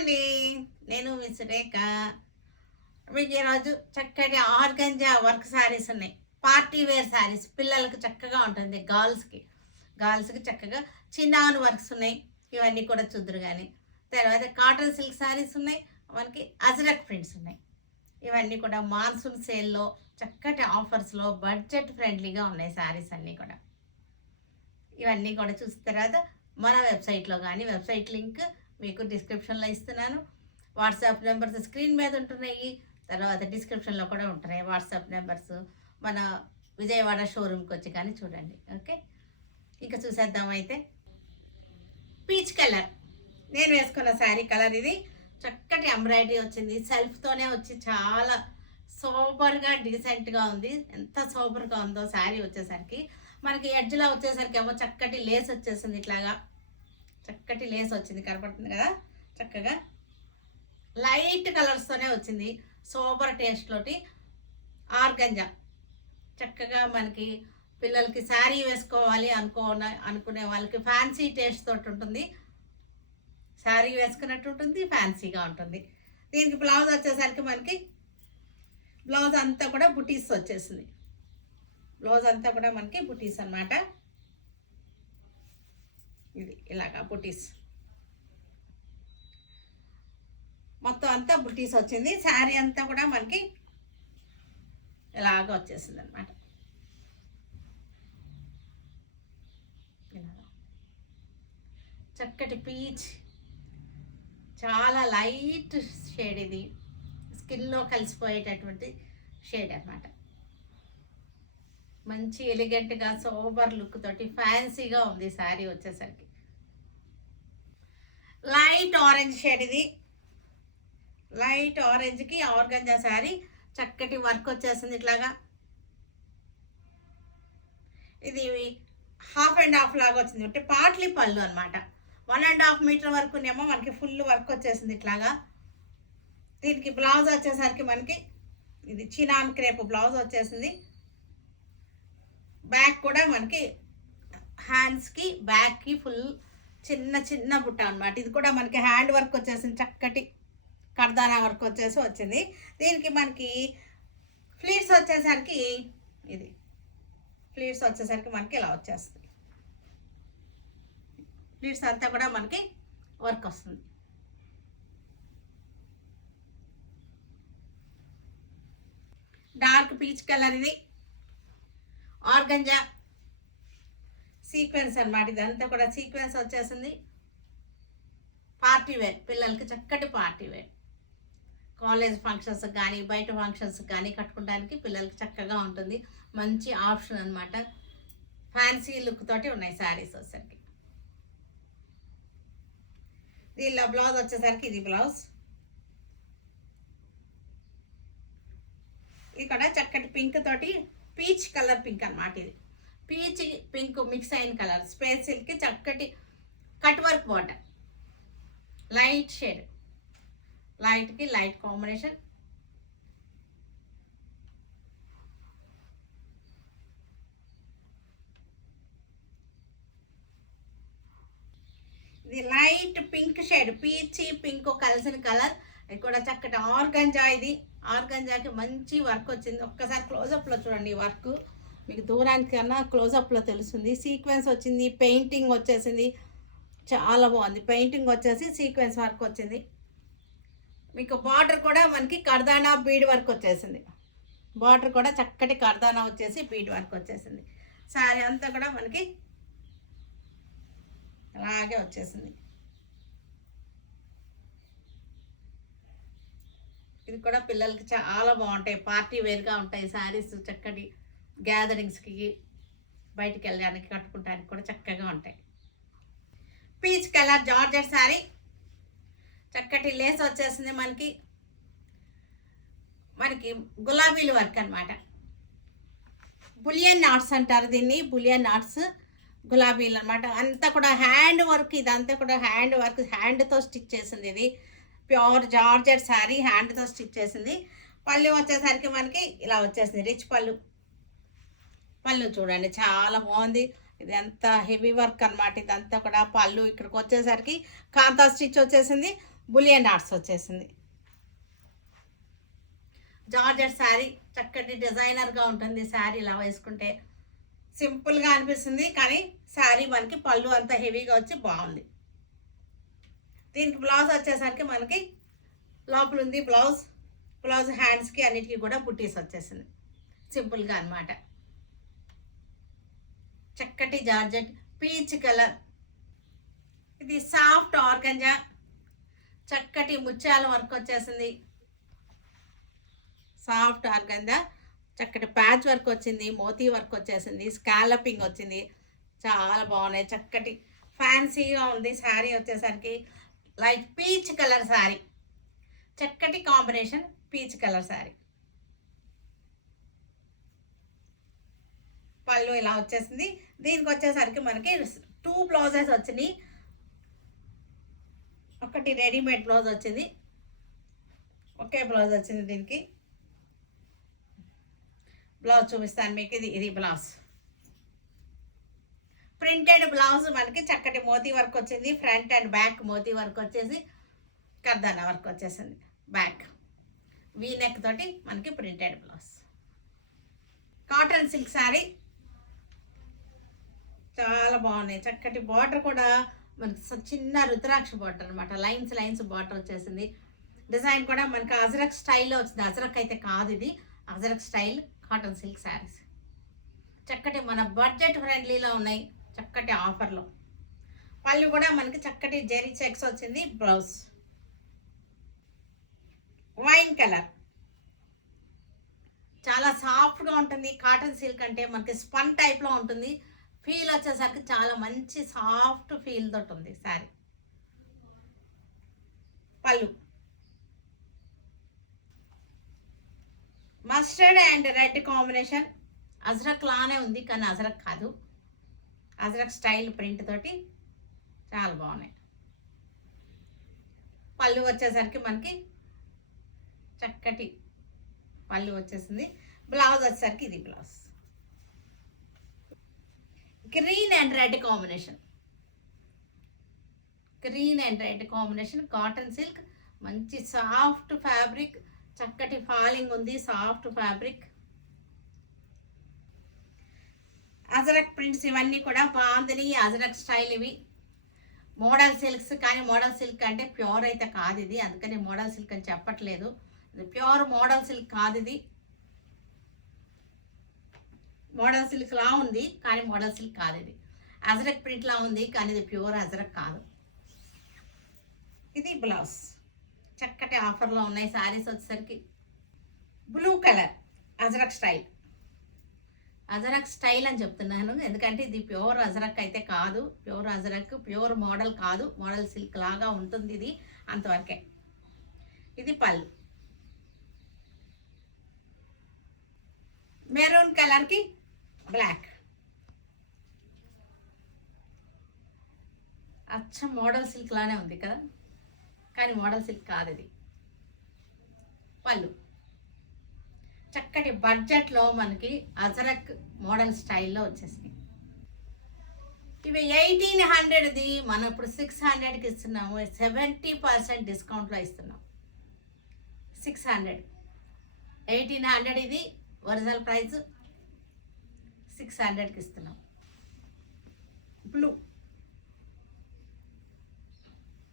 అండి. నేను మీ సురేఖ. మీకు ఈరోజు చక్కటి ఆర్గంజా వర్క్ శారీస్ ఉన్నాయి. పార్టీ వేర్ శారీస్ పిల్లలకు చక్కగా ఉంటుంది. గర్ల్స్కి చక్కగా చిన్నాను వర్క్స్ ఉన్నాయి. ఇవన్నీ కూడా చూద్దరు కానీ తర్వాత కాటన్ సిల్క్ శారీస్ ఉన్నాయి. మనకి అజరక్ ప్రింట్స్ ఉన్నాయి. ఇవన్నీ కూడా మాన్సూన్ సేల్లో చక్కటి ఆఫర్స్లో బడ్జెట్ ఫ్రెండ్లీగా ఉన్నాయి శారీస్ అన్నీ కూడా. ఇవన్నీ కూడా చూసిన తర్వాత మన వెబ్సైట్లో కానీ వెబ్సైట్ లింక్ మీకు డిస్క్రిప్షన్లో ఇస్తున్నాను. వాట్సాప్ నెంబర్స్ స్క్రీన్ మీద ఉంటున్నాయి, తర్వాత డిస్క్రిప్షన్లో కూడా ఉంటున్నాయి వాట్సాప్ నెంబర్స్. మన విజయవాడ షోరూమ్కి వచ్చి కానీ చూడండి. ఓకే, ఇంకా చూసేద్దాం. అయితే పీచ్ కలర్ నేను వేసుకున్న శారీ కలర్ ఇది. చక్కటి ఎంబ్రాయిడరీ వచ్చింది, సెల్ఫ్తోనే వచ్చి చాలా సూపర్గా డీసెంట్గా ఉంది. ఎంత సూపర్గా ఉందో శారీ వచ్చేసరికి. మనకి ఎడ్జ్లో వచ్చేసరికి ఏమో చక్కటి లేస్ వచ్చేసింది, ఇట్లాగా చక్కటి లేస్ వచ్చింది, కనపడుతుంది కదా. చక్కగా లైట్ కలర్స్తోనే వచ్చింది, సూపర్ టేస్ట్లోటి ఆర్గంజా. చక్కగా మనకి పిల్లలకి శారీ వేసుకోవాలి అనుకునే వాళ్ళకి ఫ్యాన్సీ టేస్ట్ తోటి ఉంటుంది. శారీ వేసుకున్నట్టు ఉంటుంది, ఫ్యాన్సీగా ఉంటుంది. దీనికి బ్లౌజ్ వచ్చేసరికి మనకి బ్లౌజ్ అంతా కూడా బుటీస్ వచ్చేసింది. బ్లౌజ్ అంతా కూడా మనకి బుటీస్ అన్నమాట. ఇది ఇలాగా బుటీస్ మొత్తం అంతా బుటీస్ వచ్చింది. శారీ అంతా కూడా మనకి ఇలాగ వచ్చేసింది అనమాట. చక్కటి పీచ్, చాలా లైట్ షేడ్, ఇది స్కిన్లో కలిసిపోయేటటువంటి షేడ్ అన్నమాట. మంచి ఎలిగెంట్గా సోబర్ లుక్ తోటి ఫ్యాన్సీగా ఉంది శారీ వచ్చేసరికి. లైట్ ఆరెంజ్ షేడ్, ఇది లైట్ ఆరెంజ్కి ఆర్గంజా శారీ. చక్కటి వర్క్ వచ్చేసింది ఇట్లాగా. ఇది 1.5 లాగా వచ్చింది, అంటే పాట్లీ పళ్ళు అనమాట. 1.5 మీటర్ వరకునేమో మనకి ఫుల్ వర్క్ వచ్చేసింది ఇట్లాగా. దీనికి బ్లౌజ్ వచ్చేసరికి మనకి ఇది చినాన్ క్రేప్ బ్లౌజ్ వచ్చేసింది. బ్యాక్ కూడా మనకి హ్యాండ్స్కి బ్యాక్కి ఫుల్ చిన్న చిన్న బుట్ట అనమాట. ఇది కూడా మనకి హ్యాండ్ వర్క్ వచ్చేసింది, చక్కటి కర్దానా వర్క్ వచ్చింది. దీనికి మనకి ఫ్లీట్స్ వచ్చేసరికి ఇది ఫ్లీట్స్ వచ్చేసరికి మనకి ఇలా వచ్చేస్తుంది. ఫ్లీట్స్ అంతా కూడా మనకి వర్క్ వస్తుంది. డార్క్ పీచ్ కలర్, ఇది ఆర్గంజా సీక్వెన్స్ అనమాట. ఇదంతా కూడా సీక్వెన్స్ వచ్చేసింది. పార్టీ వేర్ పిల్లలకి చక్కటి పార్టీ వేర్, కాలేజ్ ఫంక్షన్స్ కానీ బయట ఫంక్షన్స్ కానీ కట్టుకోవడానికి పిల్లలకి చక్కగా ఉంటుంది. మంచి ఆప్షన్ అనమాట. ఫ్యాన్సీ లుక్ తోటి ఉన్నాయి శారీస్ వచ్చేసరికి. దీనిలో బ్లౌజ్ వచ్చేసరికి ఇది బ్లౌజ్. ఇక్కడ చక్కటి పింక్ తోటి పీచ్ కలర్ పింక్ అనమాట. ఇది పీచ్ పింక్ మిక్స్ అయిన కలర్. స్పేస్ సిల్క్కి చక్కటి cut work border, light shade, లైట్కి లైట్ కాంబినేషన్. ఇది light pink shade, peach pink కలిసిన కలర్. ఇది కూడా చక్కటి ఆర్గంజా. ఇది ఆర్గంజాకి మంచి వర్క్ వచ్చింది. ఒక్కసారి క్లోజప్లో చూడండి. వర్క్ మీకు దూరానికి కన్నా క్లోజప్లో తెలుస్తుంది. సీక్వెన్స్ వచ్చింది, పెయింటింగ్ వచ్చేసింది, చాలా బాగుంది. పెయింటింగ్ వచ్చేసి సీక్వెన్స్ వర్క్ వచ్చింది. మీకు బార్డర్ కూడా మనకి కర్దానా బీడ్ వర్క్ వచ్చేసింది. బార్డర్ కూడా చక్కటి కర్దానా వచ్చేసి బీడ్ వర్క్ వచ్చేసింది. శారీ అంతా కూడా మనకి అలాగే వచ్చేసింది. ఇది కూడా పిల్లలకి చాలా బాగుంటాయి, పార్టీ వేర్గా ఉంటాయి శారీస్. చక్కటి గ్యాదరింగ్స్కి బయటికి వెళ్ళడానికి కట్టుకోవడానికి కూడా చక్కగా ఉంటాయి. పీచ్ కలర్ జార్జెట్ శారీ, చక్కటి లేస్ వచ్చేసింది. మనకి గులాబీలు వర్క్ అనమాట. బులియన్ నాట్స్ అంటారు దీన్ని, బులియన్ నాట్స్ గులాబీలు అనమాట. అంతా కూడా హ్యాండ్ వర్క్. ఇదంతా కూడా హ్యాండ్ వర్క్, హ్యాండ్తో స్టిచ్ చేసింది. ఇది ప్యూర్ జార్జెట్ శారీ, హ్యాండ్తో స్టిచ్ చేసింది. పళ్ళు వచ్చేసరికి మనకి ఇలా వచ్చేసింది, రిచ్ పళ్ళు. పళ్ళు చూడండి చాలా బాగుంది. ఇది ఎంత హెవీ వర్క్ అనమాట. ఇదంతా కూడా పళ్ళు. ఇక్కడికి వచ్చేసరికి కాంతా స్టిచ్ వచ్చేసింది. బులియన్ డాట్స్ వచ్చేసింది. జార్జెట్ శారీ, చక్కటి డిజైనర్గా ఉంటుంది. శారీ ఇలా వేసుకుంటే సింపుల్గా అనిపిస్తుంది, కానీ శారీ మనకి పళ్ళు అంతా హెవీగా వచ్చి బాగుంది. దీనికి బ్లౌజ్ వచ్చేసరికి మనకి లోపల ఉంది బ్లౌజ్ హ్యాండ్స్కి అన్నిటికీ కూడా బుట్టీస్ వచ్చేసింది సింపుల్గా అనమాట. చక్కటి జార్జెట్ పీచ్ కలర్, ఇది సాఫ్ట్ ఆర్గంజా, చక్కటి ముత్యాల వర్క్ వచ్చేసింది. సాఫ్ట్ ఆర్గంజా, చక్కటి ప్యాచ్ వర్క్ వచ్చింది, మోతీ వర్క్ వచ్చేసింది, స్కాలపింగ్ వచ్చింది. చాలా బాగున్నాయి, చక్కటి ఫ్యాన్సీగా ఉంది. శారీ వచ్చేసరికి లైట్ పీచ్ కలర్ శారీ, చక్కటి కాంబినేషన్ పీచ్ కలర్ శారీ. పళ్ళు ఇలా వచ్చేసింది. దీనికి వచ్చేసరికి మనకి 2 బ్లౌజెస్ వచ్చినాయి. ఒకటి రెడీమేడ్ బ్లౌజ్ వచ్చింది, ఒకే బ్లౌజ్ వచ్చింది. దీనికి బ్లౌజ్ చూపిస్తాను మీకు. ఇది బ్లౌజ్, ప్రింటెడ్ బ్లౌజ్ మనకి చక్కటి మోతీ వర్క్ వచ్చింది. ఫ్రంట్ అండ్ బ్యాక్ మోతీ వర్క్ వచ్చేసి కర్దానా వర్క్ వచ్చేసింది. బ్యాక్ వీ నెక్ తోటి మనకి printed blouse. Cotton silk sari చాలా బాగున్నాయి. చక్కటి బార్డర్ కూడా మనకి చిన్న రుద్రాక్ష బార్డర్ అనమాట, లైన్స్ బార్డర్ వచ్చేసింది. డిజైన్ కూడా మనకి అజరక్ స్టైల్లో వచ్చింది. అజరక్ అయితే కాదు, ఇది ajrak style cotton silk saris. చక్కటి మన బడ్జెట్ ఫ్రెండ్లీలో ఉన్నాయి, చక్కటి ఆఫర్లో. పళ్ళు కూడా మనకి చక్కటి జెరీ చెక్స్ వచ్చింది. బ్లౌజ్ వైన్ కలర్, చాలా సాఫ్ట్గా ఉంటుంది. కాటన్ సిల్క్ అంటే మనకి స్పన్ టైప్లో ఉంటుంది. ఫీల్ వచ్చేసరికి చాలా మంచి సాఫ్ట్ ఫీల్ తోటి ఉంది శారీ. పళ్ళు mustard and red combination, ajrakh లానే ఉంది కానీ అజరక్ కాదు, అజరక్ స్టైల్ ప్రింట్ తోటి చాలా బాగున్నాయి. పళ్ళు వచ్చేసరికి మనకి చక్కటి పళ్ళు వచ్చేసింది. బ్లౌజ్ వచ్చేసరికి ఇది blouse green and red combination, cotton silk, మంచి సాఫ్ట్ ఫ్యాబ్రిక్, చక్కటి ఫాలింగ్ ఉంది, సాఫ్ట్ ఫ్యాబ్రిక్. అజరక్ ప్రింట్స్ ఇవన్నీ కూడా బాగుంది. అజరక్ స్టైల్ ఇవి మోడల్ సిల్క్స్, కానీ మోడల్ సిల్క్ అంటే ప్యూర్ అయితే కాదు ఇది, అందుకని మోడల్ సిల్క్ అని చెప్పట్లేదు. ఇది ప్యూర్ మోడల్ సిల్క్ కాదు, ఇది మోడల్ సిల్క్ లా ఉంది కానీ మోడల్ సిల్క్ కాదు. ఇది అజరక్ ప్రింట్ లా ఉంది కానీ ఇది ప్యూర్ అజరక్ కాదు. ఇది బ్లౌజ్, చక్కటి ఆఫర్లో ఉన్నాయి శారీస్ వచ్చేసరికి. బ్లూ కలర్ అజరక్ స్టైల్ అని చెప్తున్నాను, ఎందుకంటే ఇది ప్యూర్ అజరక్ అయితే కాదు. ప్యూర్ అజరక్ ప్యూర్ మోడల్ కాదు, మోడల్ సిల్క్ లాగా ఉంటుంది ఇది, అంతవరకే. ఇది పళ్ళు మెరూన్ కలర్కి బ్లాక్, అచ్చం మోడల్ సిల్క్ లానే ఉంది కదా, కానీ మోడల్ సిల్క్ కాదు ఇది. పళ్ళు చక్కటి బడ్జెట్లో మనకి అజరక్ మోడల్ స్టైల్లో వచ్చేసింది. ఇవి 1800ది మనం ఇప్పుడు 600కి ఇస్తున్నాము. 70% డిస్కౌంట్లో ఇస్తున్నాం. 600, 1800 ఇది ఒరిజినల్ ప్రైస్, 600కి ఇస్తున్నాం.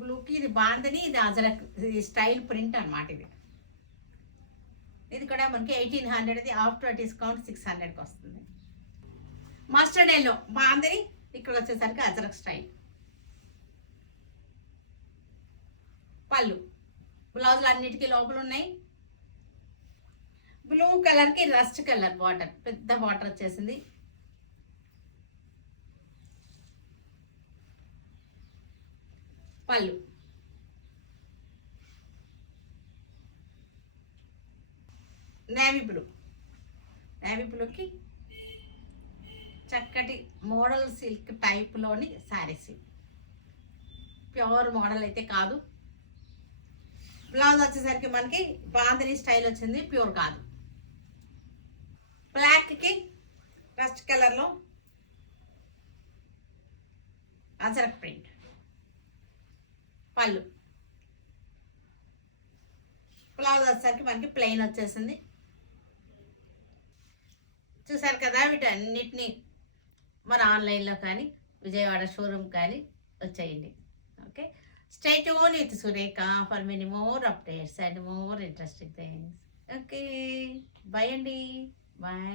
బ్లూకి ఇది బాందని, ఇది అజరక్, ఇది స్టైల్ ప్రింట్ అనమాట. ఇది కూడా మనకి 1800ది, ఆఫ్టర్ డిస్కౌంట్ 600కి వస్తుంది. మస్టర్డ్ ఎల్లో బాందని, ఇక్కడ వచ్చేసరికి అజరక్ స్టైల్. పళ్ళు బ్లౌజులు అన్నిటికీ లోపల ఉన్నాయి. బ్లూ కలర్కి రస్ట్ కలర్ బార్డర్, పెద్ద బార్డర్ వచ్చేసింది. పళ్ళు నేవీ బ్లూకి చక్కటి మోడల్ సిల్క్ టైప్లోని శారీస్, ప్యూర్ మోడల్ అయితే కాదు. బ్లౌజ్ వచ్చేసరికి మనకి బాందని స్టైల్ వచ్చింది, ప్యూర్ కాదు. బ్లాక్కి రస్ట్ కలర్లో అజరక్ ప్రింట్. పళ్ళు బ్లౌజ్ వచ్చేసరికి మనకి ప్లెయిన్ వచ్చేసింది. చూసారు కదా, వీటన్నిటిని మన ఆన్లైన్లో కానీ విజయవాడ షోరూమ్ కానీ వచ్చేయండి. Okay, stay tune with Surekha for many more updates and more interesting things. Okay, bye అండి, బాయ్.